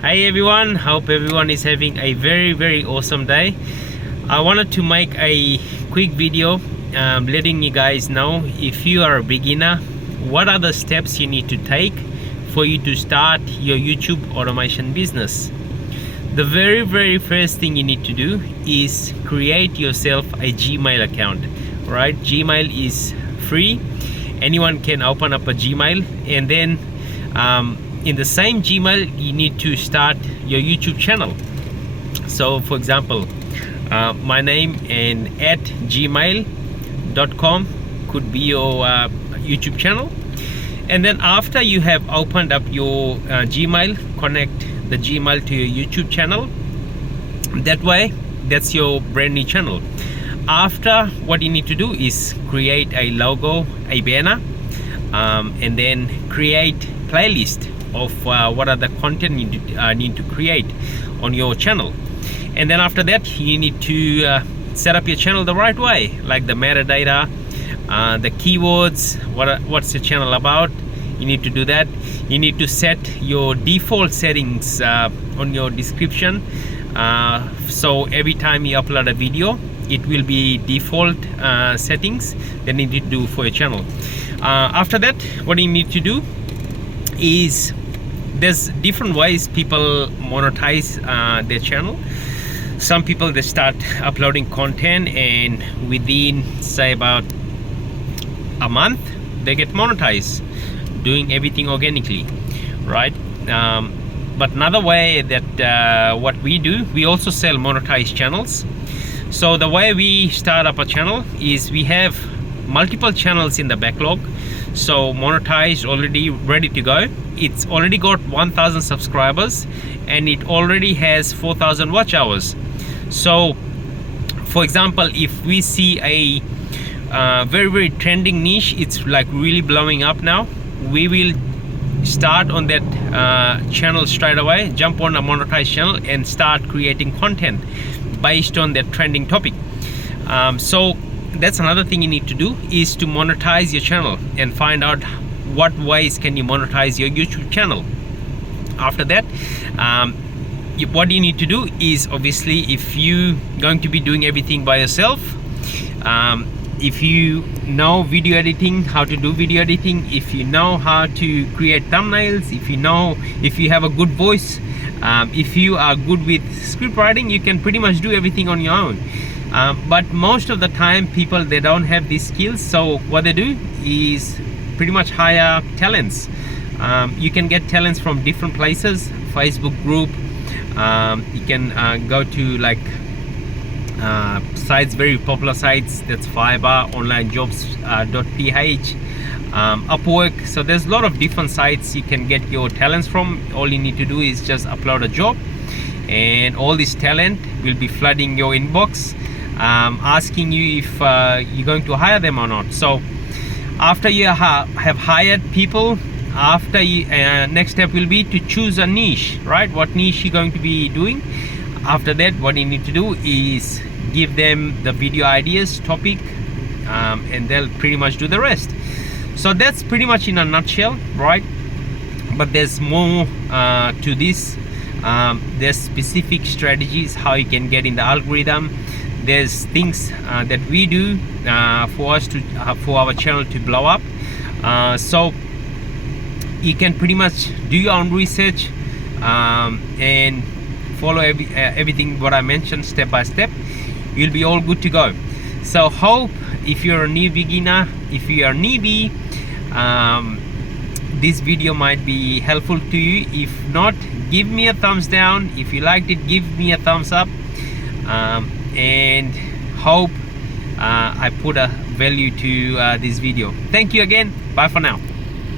Hi everyone, hope everyone is having a very awesome day. I wanted to make a quick video letting you guys know, if you are a beginner, what are the steps you need to take for you to start your YouTube automation business. The very first thing you need to do is create yourself a Gmail account. Right? Gmail is free. Anyone can open up a Gmail, and then in the same Gmail you need to start your YouTube channel. So for example, my name and at gmail.com could be your YouTube channel. And then after you have opened up your Gmail, connect the Gmail to your YouTube channel. That way, that's your brand new channel. After, what you need to do is create a logo, a banner, and then create playlist of what are the content you need to create on your channel. And then after that, you need to set up your channel the right way, like the metadata, the keywords, what's your channel about. You need to do that. You need to set your default settings on your description, so every time you upload a video, it will be default settings that you need to do for your channel. After that, what you need to do is, there's different ways people monetize their channel. Some people, they start uploading content, and within say about a month they get monetized, doing everything organically, right? But another way that what we do, we also sell monetized channels. So the way we start up a channel is, we have multiple channels in the backlog, so monetized, already ready to go. It's already got 1,000 subscribers, and it already has 4,000 watch hours. So for example, if we see a very trending niche, it's like really blowing up now, we will start on that channel straight away, jump on a monetized channel and start creating content based on that trending topic. So that's another thing you need to do, is to monetize your channel and find out what ways can you monetize your YouTube channel. After that, what you need to do is, obviously, if you going to be doing everything by yourself, if you know video editing, how to do video editing, if you know how to create thumbnails, if you have a good voice, if you are good with script writing, you can pretty much do everything on your own. But most of the time, people, they don't have these skills, so what they do is pretty much hire talents. You can get talents from different places, Facebook group. You can go to like sites, very popular sites, that's Fiverr, onlinejobs.ph, Upwork. So there's a lot of different sites you can get your talents from. All you need to do is just upload a job, and all this talent will be flooding your inbox, asking you if you're going to hire them or not. So after you have hired people, after you, next step will be to choose a niche, right? What niche you're going to be doing. After that, what you need to do is give them the video ideas, topic, and they'll pretty much do the rest. So that's pretty much in a nutshell, right? But there's more to this. There's specific strategies how you can get in the algorithm. There's things that we do for us to for our channel to blow up. So you can pretty much do your own research and follow everything what I mentioned step by step. You'll be all good to go. So hope, if you're a new beginner, if you are newbie, this video might be helpful to you. If not, give me a thumbs down. If you liked it, give me a thumbs up, and hope I put a value to this video. Thank you again. Bye for now.